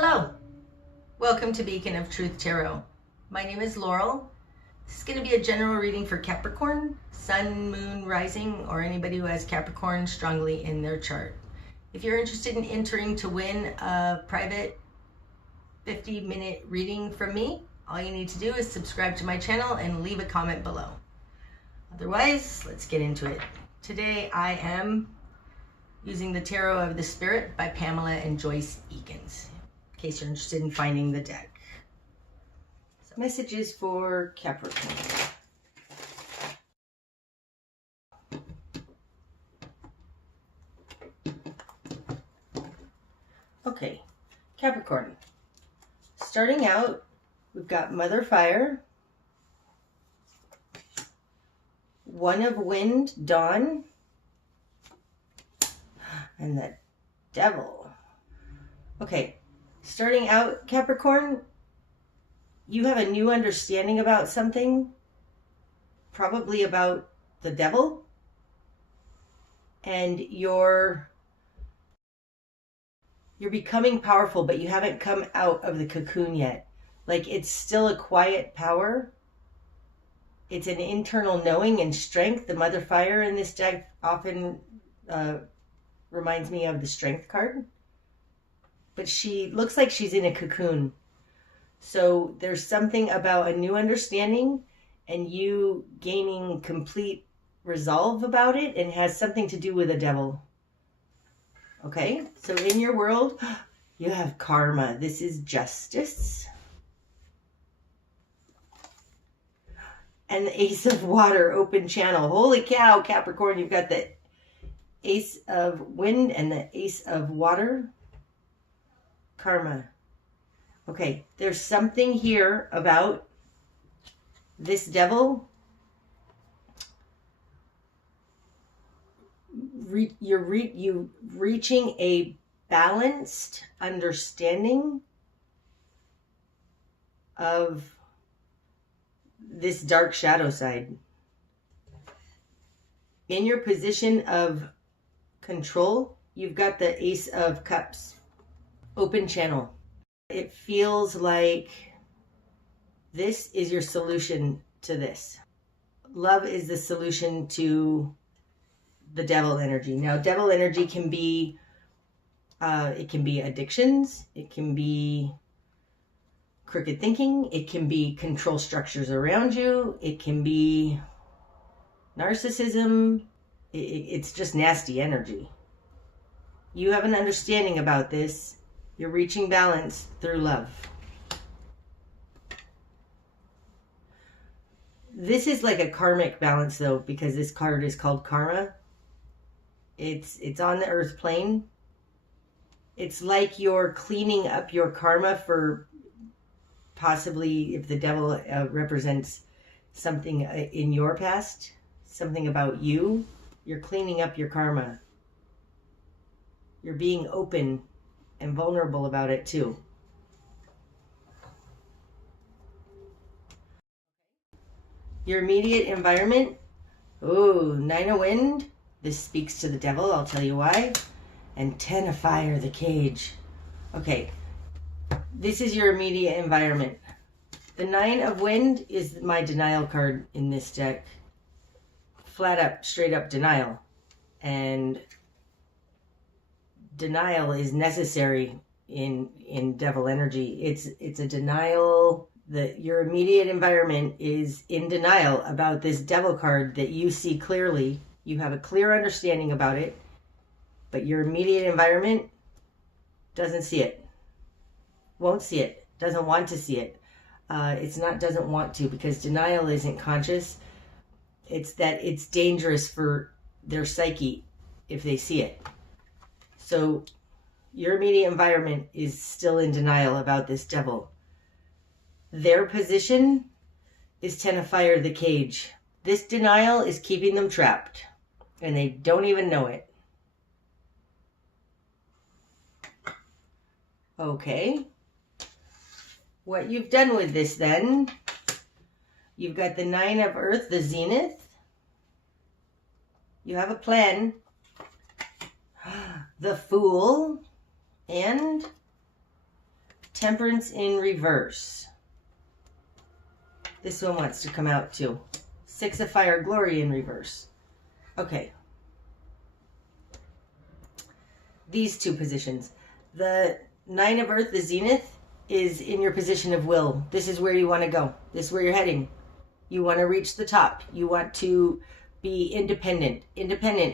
Hello, welcome to Beacon of Truth Tarot. My name is Laurel. This is going to be a general reading for Capricorn, Sun, Moon, Rising, or anybody who has Capricorn strongly in their chart. If you're interested in entering to win a private 50-minute reading from me, all you need to do is subscribe to my channel and leave a comment below. Otherwise, let's get into it. Today I am using the Tarot of the Spirit by Pamela and Joyce Eakins, in case you're interested in finding the deck. So, messages for Capricorn. Okay, Capricorn. Starting out, we've got Mother Fire, One of Wind, Dawn, and the Devil. Okay, starting out, Capricorn, you have a new understanding about something, probably about the devil, and you're becoming powerful, but you haven't come out of the cocoon yet. Like, it's still a quiet power. It's an internal knowing and strength. The Mother Fire in this deck often reminds me of the Strength card. But she looks like she's in a cocoon. So there's something about a new understanding and you gaining complete resolve about it, and it has something to do with the devil. Okay, so in your world, you have karma. This is justice. And the Ace of Water, open channel. Holy cow, Capricorn, you've got the Ace of Wind and the Ace of Water. Karma. Okay, there's something here about this devil. You're reaching a balanced understanding of this dark shadow side. In your position of control, you've got the Ace of Cups, open channel. It feels like this is your solution to this. Love is the solution to the devil energy. Now, devil energy can be, it can be addictions, it can be crooked thinking, it can be control structures around you, it can be narcissism. It's just nasty energy. You have an understanding about this. You're reaching balance through love. This is like a karmic balance, though, because this card is called karma. It's on the earth plane. It's like you're cleaning up your karma for possibly, if the devil represents something in your past, something about you, you're cleaning up your karma. You're being open and vulnerable about it too. Your immediate environment. Oh, 9 of Wind. This speaks to the devil, I'll tell you why. And 10 of Fire, the cage. Okay, this is your immediate environment. The 9 of Wind is my denial card in this deck. Flat up, straight up denial. And denial is necessary in devil energy. It's a denial. Your immediate environment is in denial about this devil card that you see clearly. You have a clear understanding about it, but your immediate environment doesn't see it, won't see it, doesn't want to see it. It's not doesn't want to, because denial isn't conscious. It's that it's dangerous for their psyche if they see it. So your immediate environment is still in denial about this devil. Their position is 10 of Fire, the cage. This denial is keeping them trapped, and they don't even know it. Okay. What you've done with this then, you've got the 9 of Earth, the zenith. You have a plan. The Fool and Temperance in reverse. This one wants to come out too. Six of Fire, Glory in reverse. Okay. These two positions. The Nine of Earth, the Zenith, is in your position of will. This is where you want to go. This is where you're heading. You want to reach the top. You want to be independent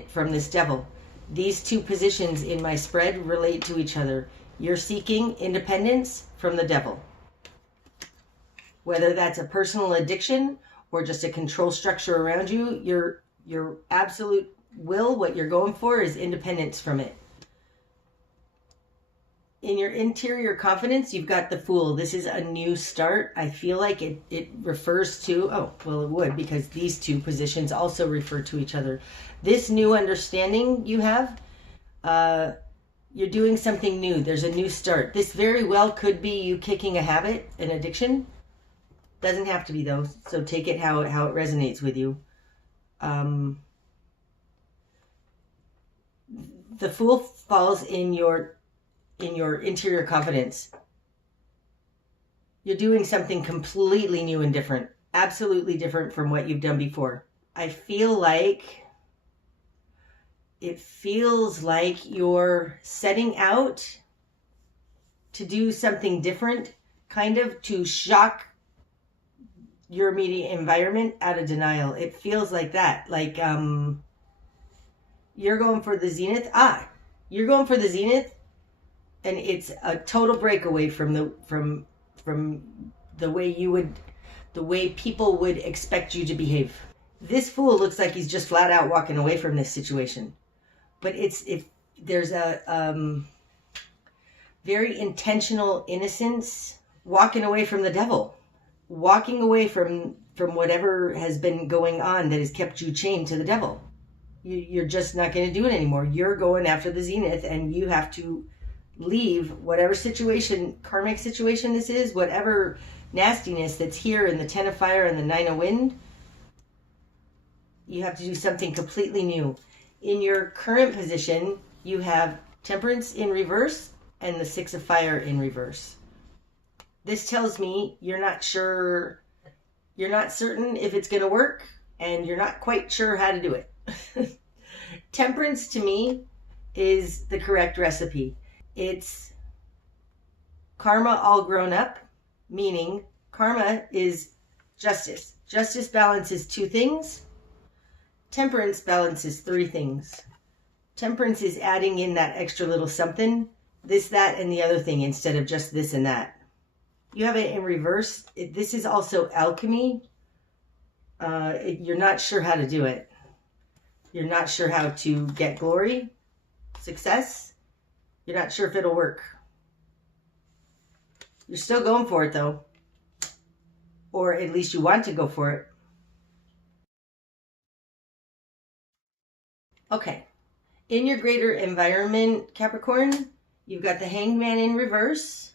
from this devil. These two positions in my spread relate to each other. You're seeking independence from the devil. Whether that's a personal addiction or just a control structure around you, your absolute will, what you're going for, is independence from it. In your interior confidence, you've got the Fool. This is a new start. I feel like it refers to, oh, well, it would, because these two positions also refer to each other. This new understanding you have, you're doing something new. There's a new start. This very well could be you kicking a habit, an addiction. Doesn't have to be, though, so take it how it resonates with you. The Fool falls in your interior confidence. You're doing something completely new and different. Absolutely different from what you've done before. I feel like it feels like you're setting out to do something different, kind of to shock your immediate environment out of denial. It feels like that. Like you're going for the Zenith. You're going for the Zenith. And it's a total breakaway from the way people would expect you to behave. This Fool looks like he's just flat out walking away from this situation. But there's a very intentional innocence, walking away from the devil, walking away from whatever has been going on that has kept you chained to the devil. You're just not going to do it anymore. You're going after the Zenith, and you have to leave whatever situation, karmic situation this is, whatever nastiness that's here in the Ten of Fire and the Nine of Wind. You have to do something completely new. In your current position, you have Temperance in reverse and the Six of Fire in reverse. This tells me you're not sure, you're not certain if it's going to work, and you're not quite sure how to do it. Temperance to me is the correct recipe. It's karma all grown up, meaning karma is justice. Justice balances two things. Temperance balances three things. Temperance is adding in that extra little something, this, that, and the other thing, instead of just this and that. You have it in reverse. This is also alchemy. You're not sure how to do it. You're not sure how to get glory, success. You're not sure if it'll work. You're still going for it, though. Or at least you want to go for it. Okay. In your greater environment, Capricorn, you've got the Hanged Man in reverse.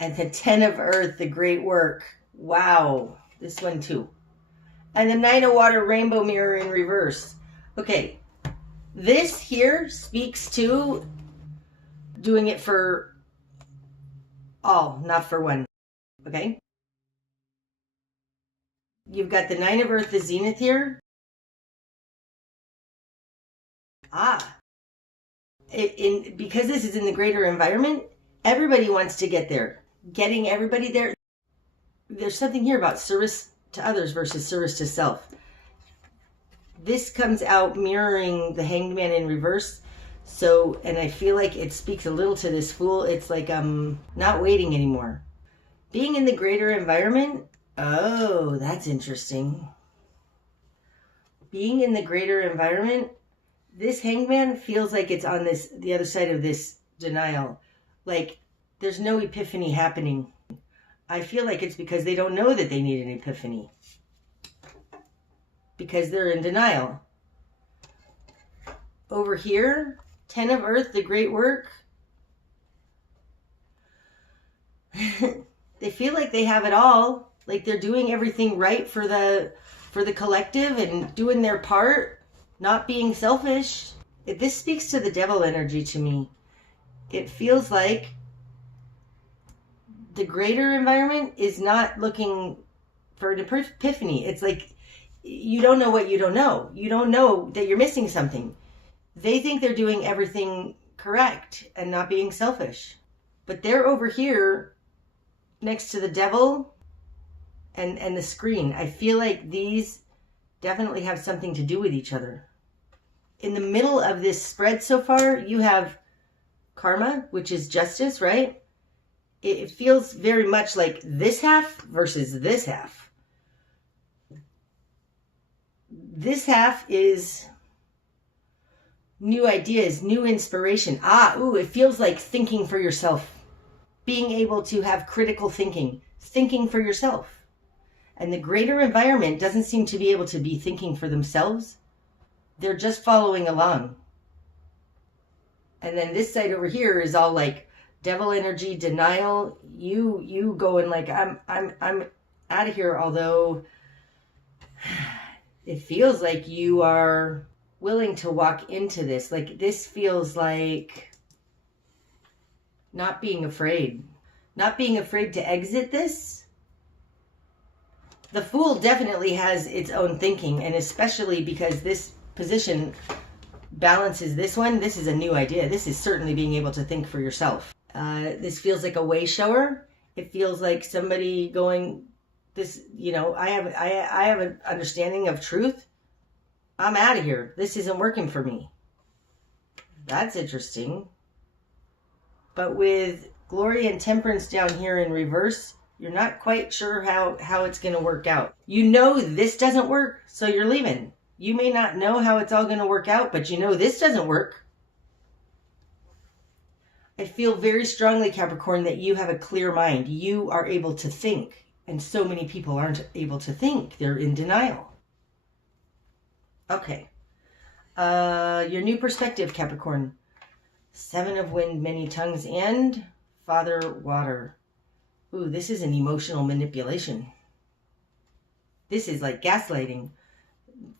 And the Ten of Earth, the Great Work. Wow. This one, too. And the Nine of Water, Rainbow Mirror in reverse. Okay. This here speaks to doing it for all, not for one. Okay? You've got the Nine of Earth, the Zenith here. Because this is in the greater environment, everybody wants to get there. Getting everybody there. There's something here about service to others versus service to self. This comes out mirroring the Hanged Man in reverse. So, and I feel like it speaks a little to this Fool. It's like not waiting anymore. Being in the greater environment. Oh, that's interesting. Being in the greater environment, this Hanged Man feels like it's on the other side of this denial. Like there's no epiphany happening. I feel like it's because they don't know that they need an epiphany. Because they're in denial. Over here, Ten of Earth, the Great Work. They feel like they have it all. Like they're doing everything right for the collective and doing their part, not being selfish. This speaks to the devil energy to me. It feels like the greater environment is not looking for an epiphany. It's like, you don't know what you don't know. You don't know that you're missing something. They think they're doing everything correct and not being selfish. But they're over here next to the devil and the screen. I feel like these definitely have something to do with each other. In the middle of this spread so far, you have karma, which is justice, right? It feels very much like this half versus this half. This half is new ideas, new inspiration. It feels like thinking for yourself. Being able to have critical thinking for yourself. And the greater environment doesn't seem to be able to be thinking for themselves. They're just following along. And then this side over here is all like devil energy, denial. You going like, I'm out of here, although it feels like you are willing to walk into this. Like, this feels like not being afraid. Not being afraid to exit this. The Fool definitely has its own thinking, and especially because this position balances this one. This is a new idea. This is certainly being able to think for yourself. This feels like a way shower. It feels like somebody going, this, I have an understanding of truth. I'm out of here. This isn't working for me. That's interesting. But with Glory and Temperance down here in reverse, you're not quite sure how it's going to work out. You know this doesn't work, so you're leaving. You may not know how it's all going to work out, but you know this doesn't work. I feel very strongly, Capricorn, that you have a clear mind. You are able to think, and so many people aren't able to think. They're in denial. Okay. Your new perspective, Capricorn. 7 of Wind, many tongues, and Father Water. Ooh, this is an emotional manipulation. This is like gaslighting.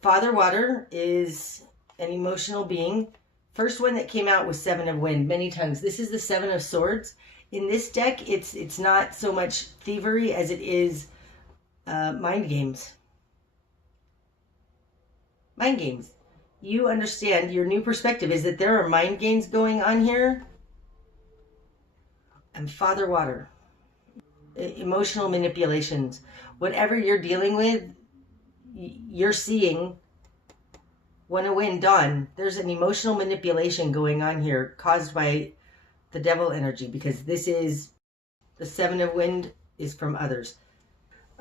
Father Water is an emotional being. First one that came out was 7 of Wind, many tongues. This is the 7 of Swords. In this deck, it's not so much thievery as it is mind games. Mind games. You understand, your new perspective is that there are mind games going on here. And Father Water. Emotional manipulations. Whatever you're dealing with, you're seeing when a wind dawn. There's an emotional manipulation going on here caused by the devil energy, because this is the 7 of Wind is from others.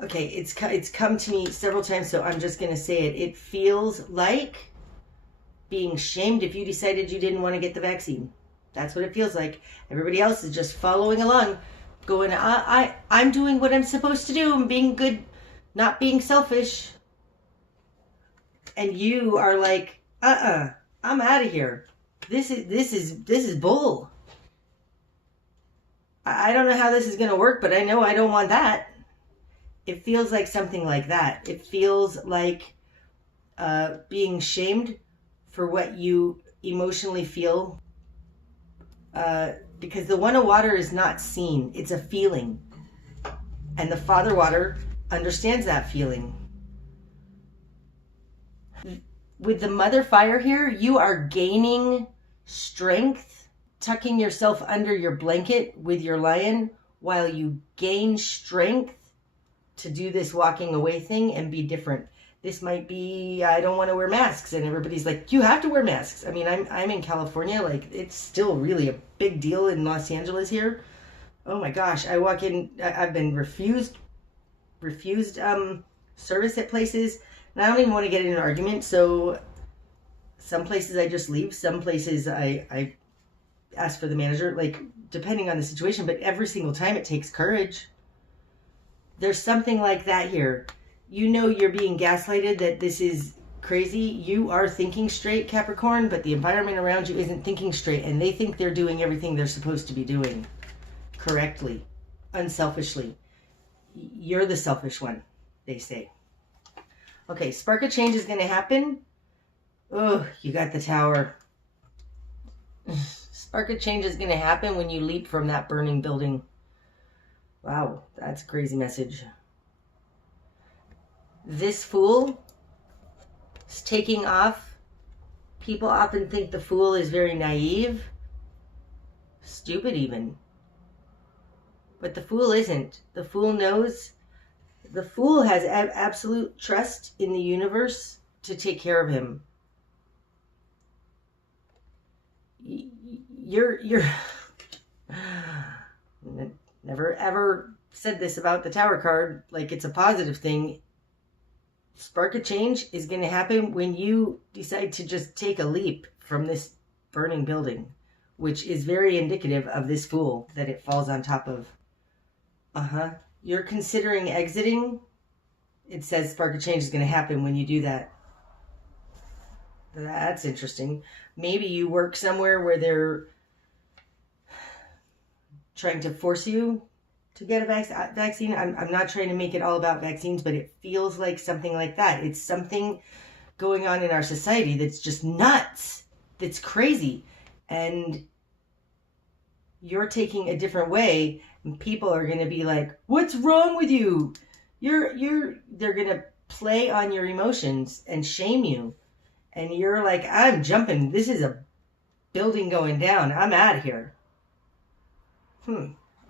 Okay, it's come to me several times, so I'm just going to say it. It feels like being shamed if you decided you didn't want to get the vaccine. That's what it feels like. Everybody else is just following along, going, I'm doing what I'm supposed to do. I'm being good, not being selfish. And you are like, I'm out of here. This is bull. I don't know how this is going to work, but I know I don't want that. It feels like something like that. It feels like being shamed for what you emotionally feel. Because the 1 of Water is not seen. It's a feeling. And the Father Water understands that feeling. With the Mother Fire here, you are gaining strength, tucking yourself under your blanket with your lion while you gain strength to do this walking away thing and be different. This might be, I don't want to wear masks, and everybody's like, you have to wear masks. I mean, I'm in California, like, it's still really a big deal in Los Angeles here. Oh my gosh, I walk in, I've been refused service at places, and I don't even want to get in an argument, so some places I just leave, some places I ask for the manager, like, depending on the situation, but every single time it takes courage. There's something like that here. You know you're being gaslighted, that this is crazy. You are thinking straight, Capricorn, but the environment around you isn't thinking straight, and they think they're doing everything they're supposed to be doing correctly, unselfishly. You're the selfish one, they say. Okay, spark of change is going to happen. Oh, you got the Tower. Spark of change is going to happen when you leap from that burning building. Wow, that's a crazy message. This Fool is taking off. People often think the Fool is very naive, stupid even. But the Fool isn't. The Fool knows. The Fool has absolute trust in the universe to take care of him. You're never ever said this about the Tower card like it's a positive thing. Spark of change is going to happen when you decide to just take a leap from this burning building, which is very indicative of this Fool that it falls on top of. You're considering exiting. It says spark of change is going to happen when you do that. That's interesting. Maybe you work somewhere where they're trying to force you to get a vaccine. I'm not trying to make it all about vaccines, but it feels like something like that. It's something going on in our society that's just nuts. That's crazy. And you're taking a different way, and people are going to be like, what's wrong with you? They're going to play on your emotions and shame you. And you're like, I'm jumping. This is a building going down. I'm out of here.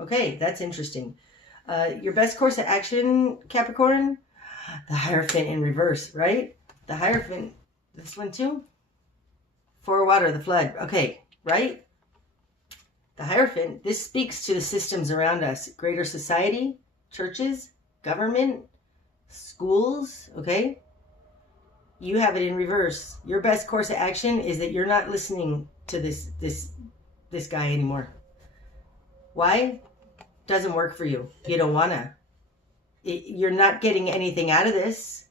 Okay, that's interesting. Your best course of action, Capricorn? The Hierophant in reverse, right? The Hierophant, this one too? Four of water, the flood. Okay, right? The Hierophant, this speaks to the systems around us. Greater society, churches, government, schools, okay? You have it in reverse. Your best course of action is that you're not listening to this guy anymore. Why? Doesn't work for you. You don't wanna. You're not getting anything out of this.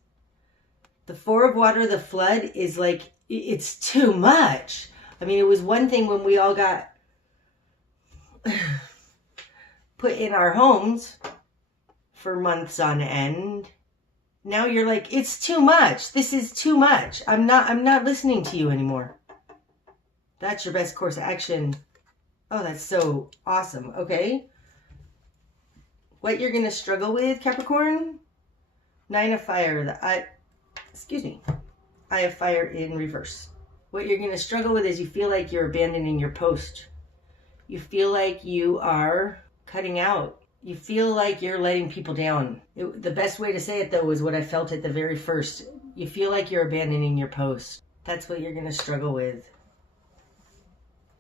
The Four of Water, the flood, is like, it's too much. I mean, it was one thing when we all got put in our homes for months on end. Now you're like, it's too much. This is too much. I'm not listening to you anymore. That's your best course of action. Oh, that's so awesome. Okay. What you're going to struggle with, Capricorn? Nine of Fire. Eye of Fire in reverse. What you're going to struggle with is you feel like you're abandoning your post. You feel like you are cutting out. You feel like you're letting people down. The best way to say it, though, was what I felt at the very first. You feel like you're abandoning your post. That's what you're going to struggle with.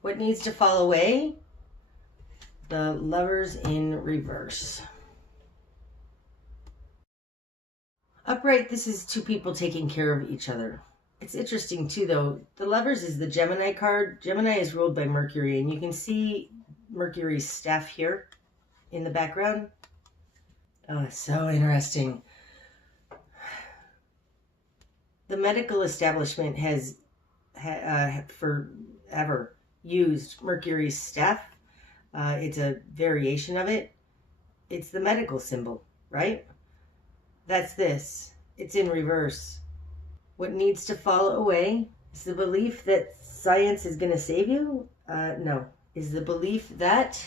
What needs to fall away? The Lovers in reverse. Upright, this is two people taking care of each other. It's interesting, too, though. The Lovers is the Gemini card. Gemini is ruled by Mercury, and you can see Mercury's staff here in the background. Oh, it's so interesting. The medical establishment has forever used Mercury's staff. It's a variation of it. It's the medical symbol, right? That's this. It's in reverse. What needs to fall away is the belief that science is going to save you. No. Is the belief that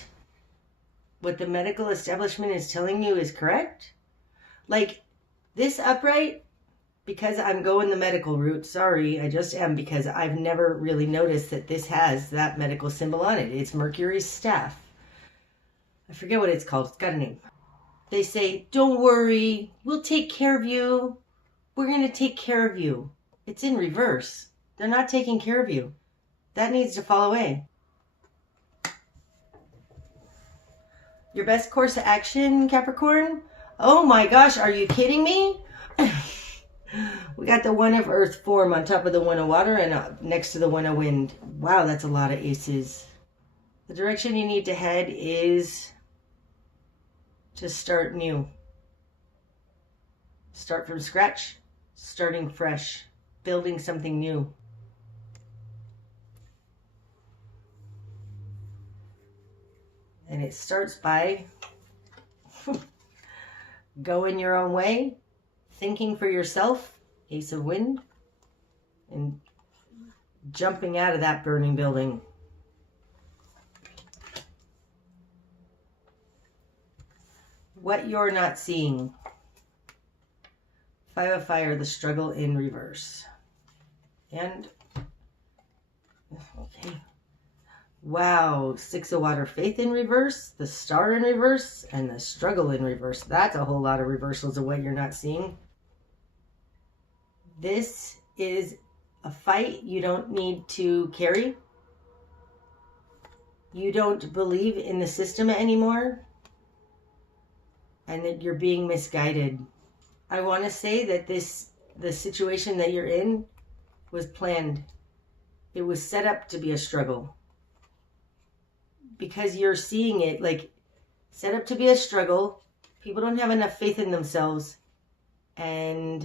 what the medical establishment is telling you is correct? Like this upright, because I'm going the medical route, sorry, I just am, because I've never really noticed that this has that medical symbol on it. It's Mercury's staff. I forget what it's called. It's got a name. They say, don't worry, we'll take care of you. We're going to take care of you. It's in reverse. They're not taking care of you. That needs to fall away. Your best course of action, Capricorn? Oh my gosh, are you kidding me? We got the One of Earth form on top of the One of Water and next to the One of Wind. Wow, that's a lot of aces. The direction you need to head is to start new. Start from scratch, starting fresh, building something new. And it starts by going your own way, thinking for yourself, Ace of Wind, and jumping out of that burning building. What you're not seeing. 5 of Fire, the struggle in reverse. And, okay. Wow, 6 of Water, faith in reverse, the star in reverse, and the struggle in reverse. That's a whole lot of reversals of what you're not seeing. This is a fight you don't need to carry. You don't believe in the system anymore, and that you're being misguided. I want to say that the situation that you're in was planned. It was set up to be a struggle. Because you're seeing it like set up to be a struggle. People don't have enough faith in themselves, and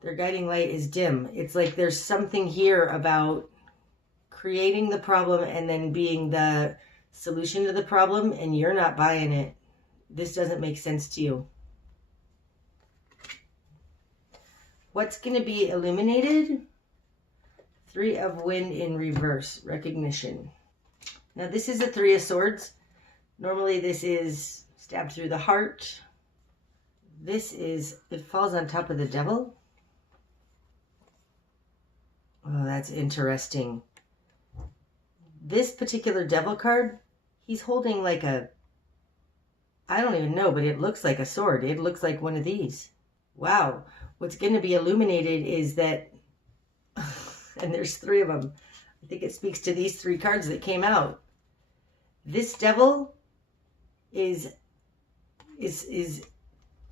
their guiding light is dim. It's like there's something here about creating the problem and then being the solution to the problem, and you're not buying it. This doesn't make sense to you. What's going to be illuminated? 3 of Wind in reverse, recognition. Now this is a 3 of Swords. Normally this is stabbed through the heart. This is, it falls on top of the Devil. Oh, that's interesting. This particular Devil card, he's holding like a, I don't even know, but it looks like a sword. It looks like one of these. Wow. What's going to be illuminated is that, and there's 3 of them. I think it speaks to these 3 cards that came out. This Devil is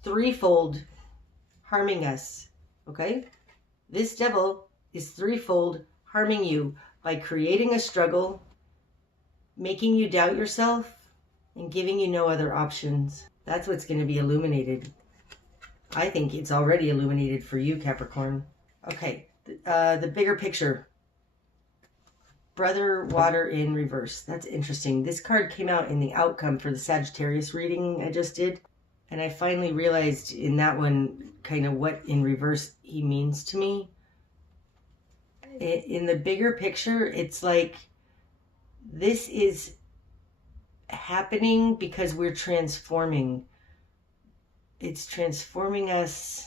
threefold harming us, okay? This Devil is threefold harming you by creating a struggle, making you doubt yourself, and giving you no other options. That's what's going to be illuminated. I think it's already illuminated for you, Capricorn. Okay, the bigger picture. Brother Water in reverse. That's interesting. This card came out in the outcome for the Sagittarius reading I just did. And I finally realized in that one kind of what in reverse he means to me. In the bigger picture, it's like this is happening because we're transforming. It's transforming us.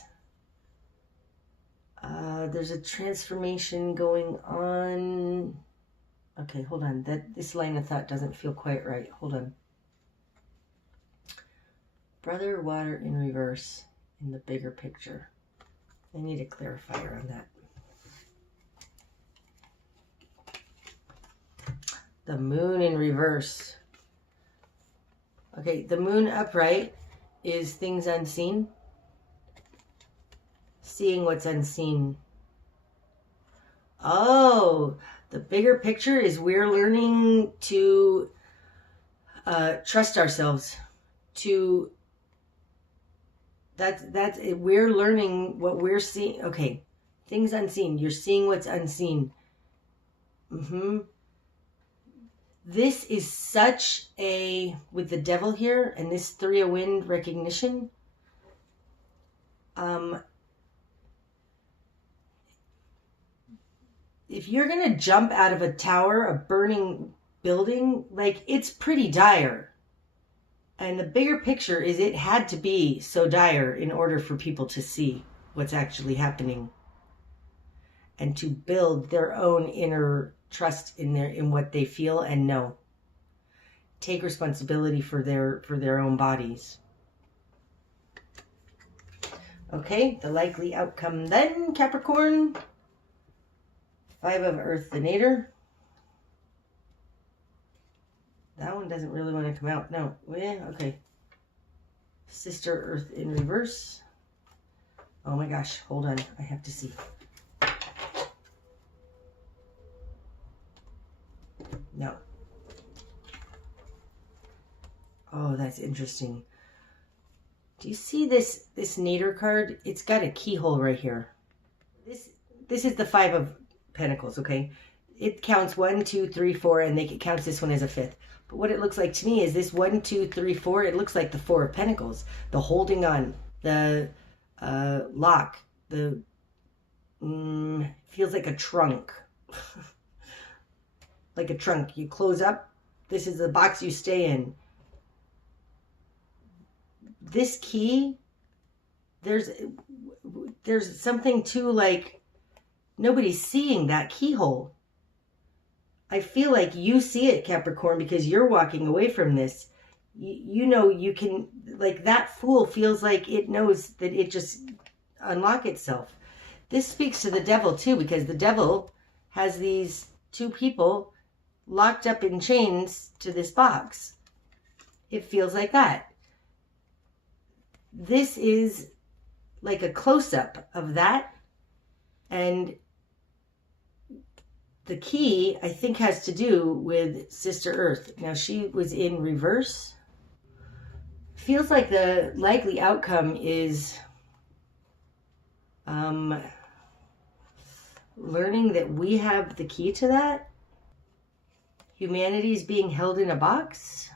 There's a transformation going on. Okay, hold on. This line of thought doesn't feel quite right. Hold on. Brother Water in reverse in the bigger picture. I need a clarifier on that. The Moon in reverse. Okay, the Moon upright is things unseen. Seeing what's unseen. Oh, the bigger picture is we're learning to trust ourselves. That's it. We're learning what we're seeing. Okay, things unseen. You're seeing what's unseen. This is such a, with the Devil here and this 3 of Wind recognition. If you're going to jump out of a tower, a burning building, like it's pretty dire. And the bigger picture is it had to be so dire in order for people to see what's actually happening and to build their own inner trust in what they feel and know. Take responsibility for their own bodies. Okay, the likely outcome then, Capricorn. 5 of Earth, the Nadir. That one doesn't really want to come out. No. Okay. Sister Earth in reverse. Oh my gosh. Hold on. I have to see. No. Oh, that's interesting. Do you see this Nadir card? It's got a keyhole right here. This is the 5 of Pentacles, okay? It counts 1, 2, 3, 4, and it counts this one as a 5th. But what it looks like to me is this 1, 2, 3, 4. It looks like the 4 of Pentacles, the holding on, the lock, the feels like a trunk, like a trunk. You close up. This is the box you stay in. this key, there's something to like, nobody's seeing that keyhole. I feel like you see it, Capricorn, because you're walking away from this. You know, you can, like, that Fool feels like it knows that it just unlock itself. This speaks to the Devil too, because the Devil has these two people locked up in chains to this box. It feels like that. This is like a close-up of that, and the key, I think, has to do with Sister Earth. Now, she was in reverse. Feels like the likely outcome is learning that we have the key to that. Humanity is being held in a box.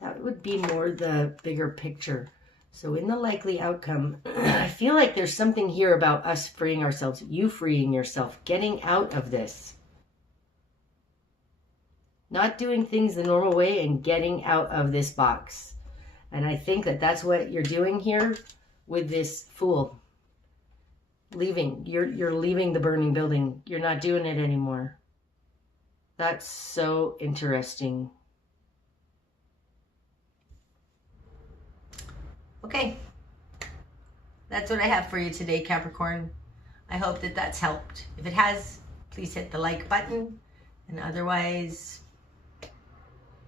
That would be more the bigger picture. So in the likely outcome, I feel like there's something here about us freeing ourselves, you freeing yourself, getting out of this. Not doing things the normal way and getting out of this box. And I think that that's what you're doing here with this Fool. Leaving. You're leaving the burning building. You're not doing it anymore. That's so interesting. Okay. That's what I have for you today, Capricorn. I hope that that's helped. If it has, please hit the like button. And otherwise,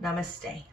namaste.